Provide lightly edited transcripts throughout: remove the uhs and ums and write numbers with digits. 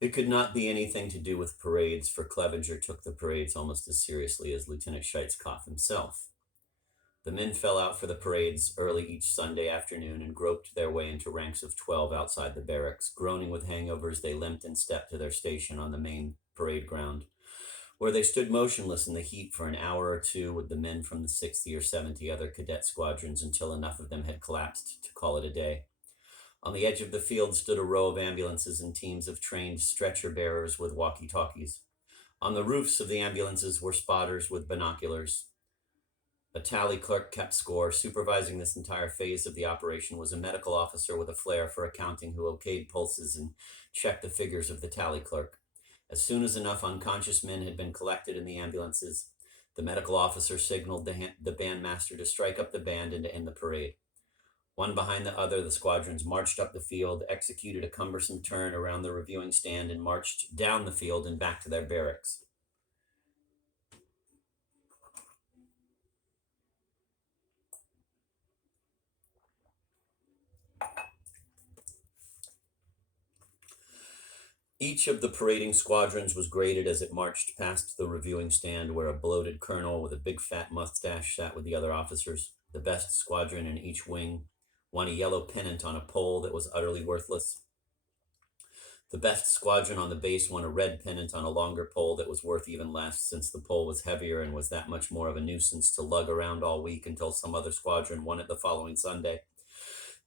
It could not be anything to do with parades, for Clevenger took the parades almost as seriously as Lieutenant Scheitskopf himself. The men fell out for the parades early each Sunday afternoon and groped their way into ranks of 12 outside the barracks. Groaning with hangovers, they limped and stepped to their station on the main parade ground, where they stood motionless in the heat for an hour or two with the men from the 60 or 70 other cadet squadrons until enough of them had collapsed to call it a day. On the edge of the field stood a row of ambulances and teams of trained stretcher bearers with walkie talkies. On the roofs of the ambulances were spotters with binoculars. A tally clerk kept score. Supervising this entire phase of the operation was a medical officer with a flair for accounting who okayed pulses and checked the figures of the tally clerk. As soon as enough unconscious men had been collected in the ambulances, the medical officer signaled the bandmaster to strike up the band and to end the parade. One behind the other, the squadrons marched up the field, executed a cumbersome turn around the reviewing stand, and marched down the field and back to their barracks. Each of the parading squadrons was graded as it marched past the reviewing stand, where a bloated colonel with a big fat mustache sat with the other officers. The best squadron in each wing won a yellow pennant on a pole that was utterly worthless. The best squadron on the base won a red pennant on a longer pole that was worth even less, since the pole was heavier and was that much more of a nuisance to lug around all week until some other squadron won it the following Sunday.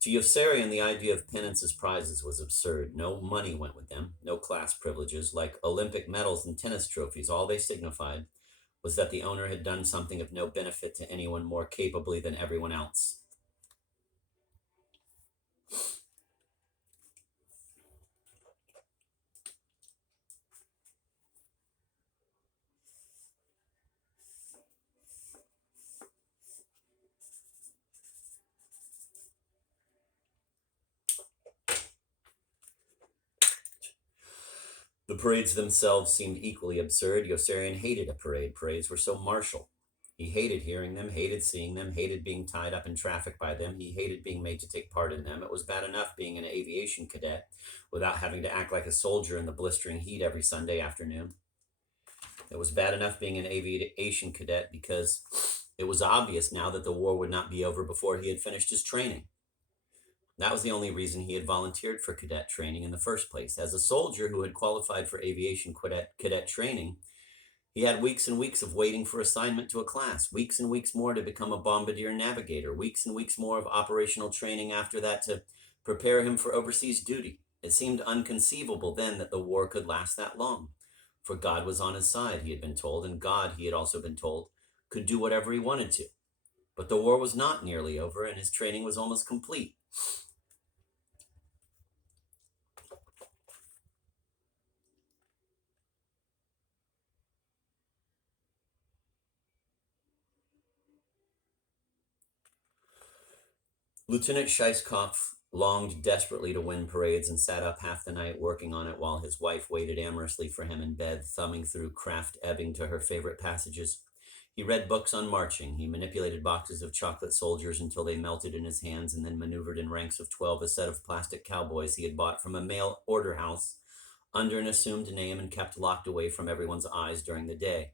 To Yossarian, the idea of pennants as prizes was absurd. No money went with them, no class privileges, like Olympic medals and tennis trophies. All they signified was that the owner had done something of no benefit to anyone more capably than everyone else. The parades themselves seemed equally absurd. Yossarian hated a parade. Parades were so martial. He hated hearing them, hated seeing them, hated being tied up in traffic by them. He hated being made to take part in them. It was bad enough being an aviation cadet without having to act like a soldier in the blistering heat every Sunday afternoon. It was bad enough being an aviation cadet because it was obvious now that the war would not be over before he had finished his training. That was the only reason he had volunteered for cadet training in the first place. As a soldier who had qualified for aviation cadet training, he had weeks and weeks of waiting for assignment to a class, weeks and weeks more to become a bombardier navigator, weeks and weeks more of operational training after that to prepare him for overseas duty. It seemed unconceivable then that the war could last that long. For God was on his side, he had been told, and God, he had also been told, could do whatever he wanted to. But the war was not nearly over, and his training was almost complete. Lieutenant Scheisskopf longed desperately to win parades and sat up half the night working on it while his wife waited amorously for him in bed, thumbing through Krafft Ebing to her favorite passages. He read books on marching. He manipulated boxes of chocolate soldiers until they melted in his hands, and then maneuvered in ranks of 12 a set of plastic cowboys he had bought from a mail order house under an assumed name and kept locked away from everyone's eyes during the day.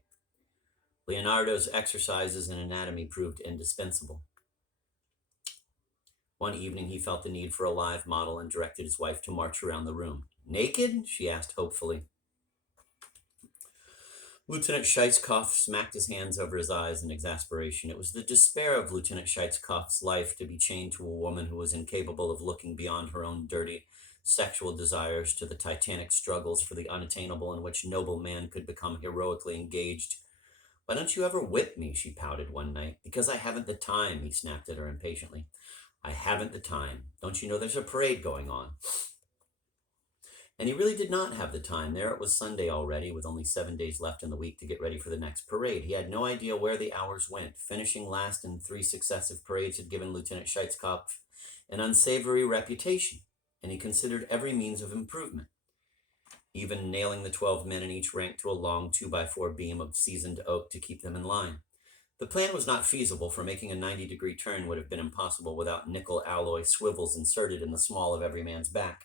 Leonardo's exercises in anatomy proved indispensable. One evening, he felt the need for a live model and directed his wife to march around the room. Naked? She asked hopefully. Lieutenant Scheisskopf smacked his hands over his eyes in exasperation. It was the despair of Lieutenant Scheisskopf's life to be chained to a woman who was incapable of looking beyond her own dirty sexual desires to the titanic struggles for the unattainable in which noble man could become heroically engaged. Why don't you ever whip me? She pouted one night. Because I haven't the time, he snapped at her impatiently. I haven't the time. Don't you know there's a parade going on? And he really did not have the time. There it was Sunday already, with only 7 days left in the week to get ready for the next parade. He had no idea where the hours went. Finishing last in 3 successive parades had given Lieutenant Scheisskopf an unsavory reputation, and he considered every means of improvement, even nailing the 12 men in each rank to a long 2x4 beam of seasoned oak to keep them in line. The plan was not feasible, for making a 90-degree turn would have been impossible without nickel alloy swivels inserted in the small of every man's back.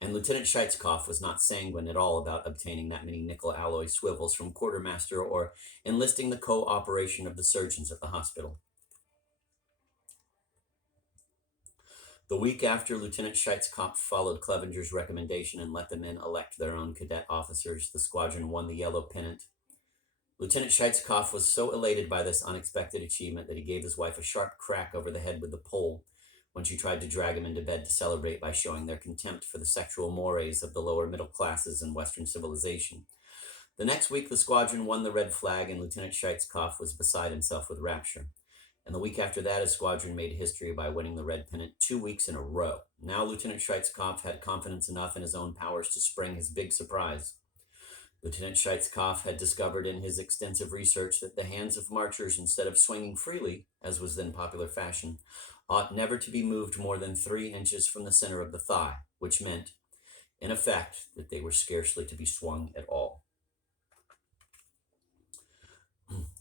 And Lieutenant Scheitskoff was not sanguine at all about obtaining that many nickel alloy swivels from quartermaster or enlisting the cooperation of the surgeons at the hospital. The week after Lieutenant Scheitskoff followed Clevenger's recommendation and let the men elect their own cadet officers, the squadron won the Yellow Pennant. Lieutenant Scheitskoff was so elated by this unexpected achievement that he gave his wife a sharp crack over the head with the pole when she tried to drag him into bed to celebrate by showing their contempt for the sexual mores of the lower middle classes in Western civilization. The next week, the squadron won the red flag, and Lieutenant Scheitskoff was beside himself with rapture. And the week after that, his squadron made history by winning the red pennant 2 weeks in a row. Now Lieutenant Scheitskoff had confidence enough in his own powers to spring his big surprise. Lieutenant Scheitskoff had discovered in his extensive research that the hands of marchers, instead of swinging freely, as was then popular fashion, ought never to be moved more than 3 inches from the center of the thigh, which meant, in effect, that they were scarcely to be swung at all.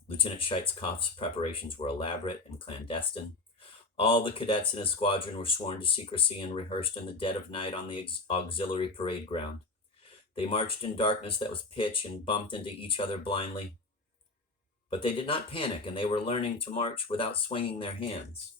Lieutenant Scheitskoff's preparations were elaborate and clandestine. All the cadets in his squadron were sworn to secrecy and rehearsed in the dead of night on the auxiliary parade ground. They marched in darkness that was pitch and bumped into each other blindly. But they did not panic, and they were learning to march without swinging their hands.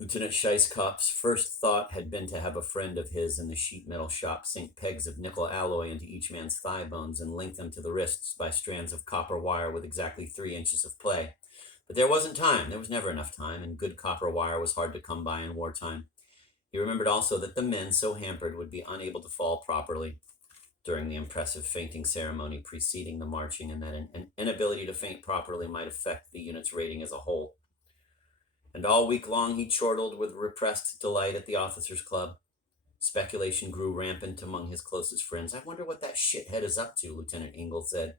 Lieutenant Scheitskoff's first thought had been to have a friend of his in the sheet metal shop sink pegs of nickel alloy into each man's thigh bones and link them to the wrists by strands of copper wire with exactly 3 inches of play. But there wasn't time. There was never enough time, and good copper wire was hard to come by in wartime. He remembered also that the men, so hampered, would be unable to fall properly during the impressive fainting ceremony preceding the marching, and that an inability to faint properly might affect the unit's rating as a whole. And all week long he chortled with repressed delight at the officers' club. Speculation grew rampant among his closest friends. "I wonder what that shithead is up to," Lieutenant Ingle said.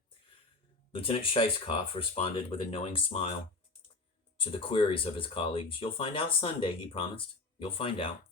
Lieutenant Scheitskoff responded with a knowing smile to the queries of his colleagues. "You'll find out Sunday," he promised. "You'll find out."